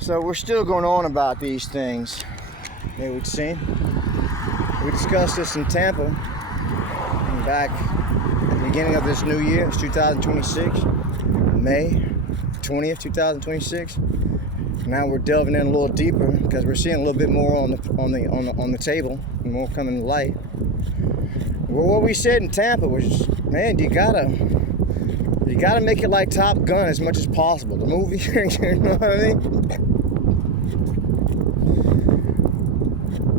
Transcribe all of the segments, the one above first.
So we're still going on about these things, it would seem. We discussed this in Tampa back at the beginning of this new year. It's 2026, May 20th, 2026. Now we're delving in a little deeper because we're seeing a little bit more on the table, and more coming to light. Well, what we said in Tampa was, man, you gotta make it like Top Gun as much as possible. The movie, you know what I mean?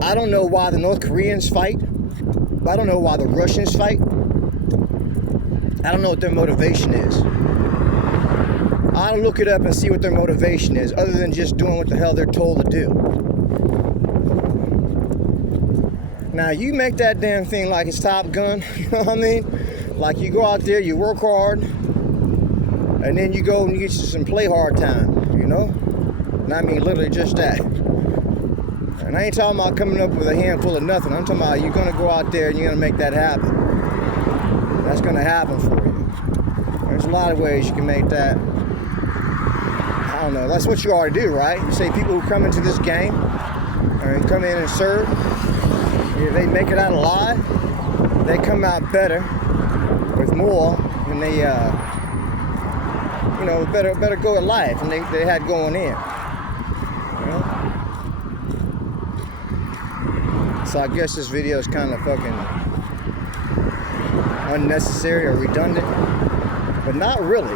I don't know why the North Koreans fight. I don't know why the Russians fight. I don't know what their motivation is. I'll look it up and see what their motivation is, other than just doing what the hell they're told to do. Now, you make that damn thing like it's Top Gun, you know what I mean? Like you go out there, you work hard, and then you go and you get you some play hard time, you know? And I mean literally just that. And I ain't talking about coming up with a handful of nothing. I'm talking about you're gonna go out there and you're gonna make that happen. That's gonna happen for you. There's a lot of ways you can make that. I don't know, that's what you ought to do, right? You say people who come into this game, or come in and serve, if they make it out alive, they come out better, with more than they, better go at life than they had going in. You know? So I guess this video is kind of fucking unnecessary or redundant, but not really,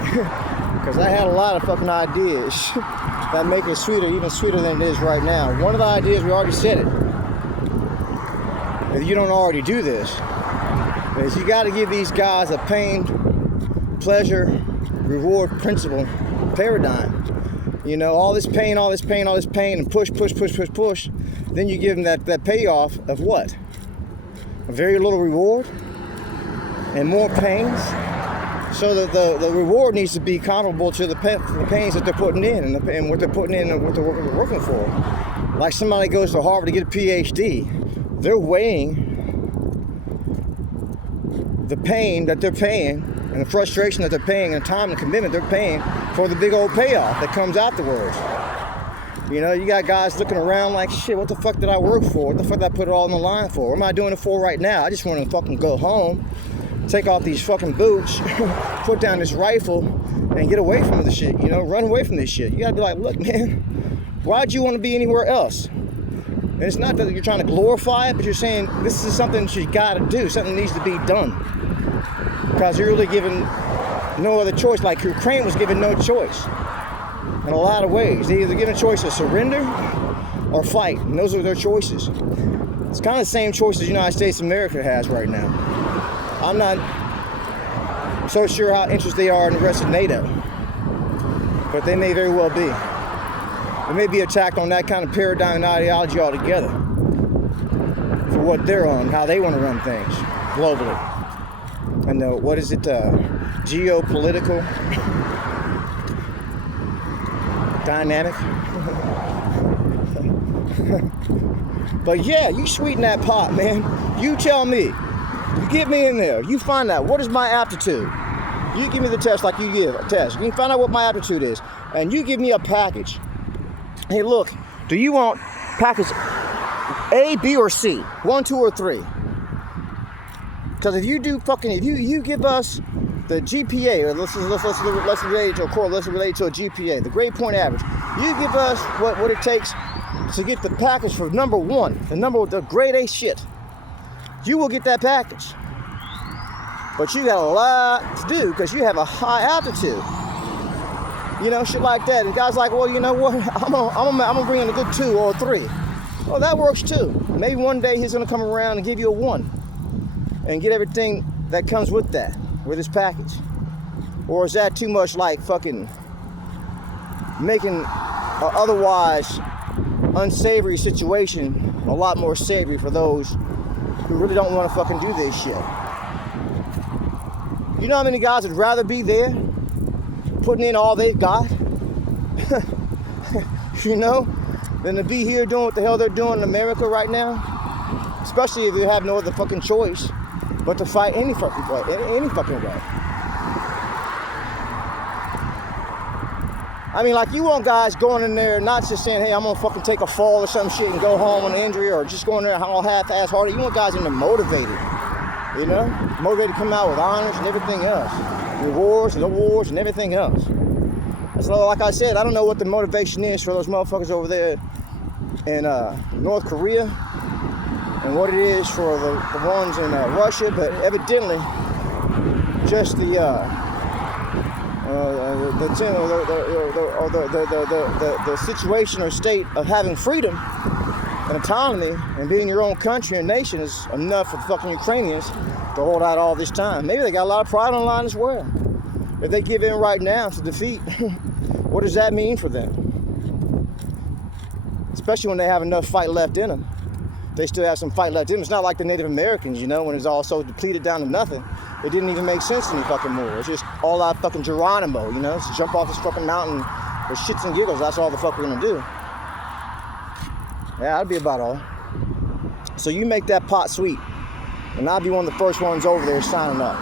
because I had a lot of fucking ideas that make it sweeter, even sweeter than it is right now. One of the ideas, we already said it, if you don't already do this, is you got to give these guys a pain, pleasure, reward principle paradigm. You know, all this pain, and push. Then you give them that payoff of what? A very little reward and more pains. So that the reward needs to be comparable to the pains that they're putting in and what they're putting in and what they're working for. Like somebody goes to Harvard to get a PhD, they're weighing the pain that they're paying and the frustration that they're paying and time and commitment they're paying for the big old payoff that comes afterwards. You know, you got guys looking around like, shit, what the fuck did I work for? What the fuck did I put it all on the line for? What am I doing it for right now? I just want to fucking go home, take off these fucking boots, put down this rifle, and get away from this shit, you know, run away from this shit. You gotta be like, look, man, why'd you want to be anywhere else? And it's not that you're trying to glorify it, but you're saying this is something that you gotta do, something needs to be done. Because you're really given no other choice, like Ukraine was given no choice. In a lot of ways, they either given a choice to surrender or fight, and those are their choices. It's kind of the same choices the United States of America has right now. I'm not so sure how interested they are in the rest of NATO, but they may very well be. They may be attacked on that kind of paradigm and ideology altogether for what they're on, how they want to run things globally. And what is it, geopolitical dynamic. But yeah, you sweeten that pot, man. You tell me. You get me in there. You find out what is my aptitude. You give me the test like you give a test. You can find out what my aptitude is. And you give me a package. Hey, look, do you want package A, B, or C? 1, 2, or 3? Because if you do fucking, if you give us the GPA, or let's relate it to a core, let's relate it to a GPA, the grade point average. You give us what it takes to get the package for number 1, the grade A shit. You will get that package. But you got a lot to do because you have a high aptitude. You know, shit like that. And guys like, well, you know what? I'm gonna bring in a good 2 or a 3. Well, that works too. Maybe one day he's gonna come around and give you a 1 and get everything that comes with that, with his package. Or is that too much like fucking making an otherwise unsavory situation a lot more savory for those who really don't want to fucking do this shit? You know how many guys would rather be there, putting in all they've got, you know, than to be here doing what the hell they're doing in America right now? Especially if you have no other fucking choice but to fight any fucking way, I mean, like, you want guys going in there not just saying, hey, I'm gonna fucking take a fall or some shit and go home with an injury, or just going there all half-ass hearted. You want guys in there motivated, you know? Motivated to come out with honors and everything else. Rewards and awards and everything else. So, like I said, I don't know what the motivation is for those motherfuckers over there in North Korea and what it is for the ones in Russia, but evidently just the situation or state of having freedom and autonomy and being your own country and nation is enough for the fucking Ukrainians to hold out all this time. Maybe they got a lot of pride on the line as well. If they give in right now to defeat, what does that mean for them? Especially when they have enough fight left in them. They still have some fight left in them. It's not like the Native Americans, you know, when it's all so depleted down to nothing. It didn't even make sense any fucking more. It's just all out fucking Geronimo, you know? Just jump off this fucking mountain with shits and giggles. That's all the fuck we're gonna do. Yeah, that'd be about all. So you make that pot sweet, and I'll be one of the first ones over there signing up.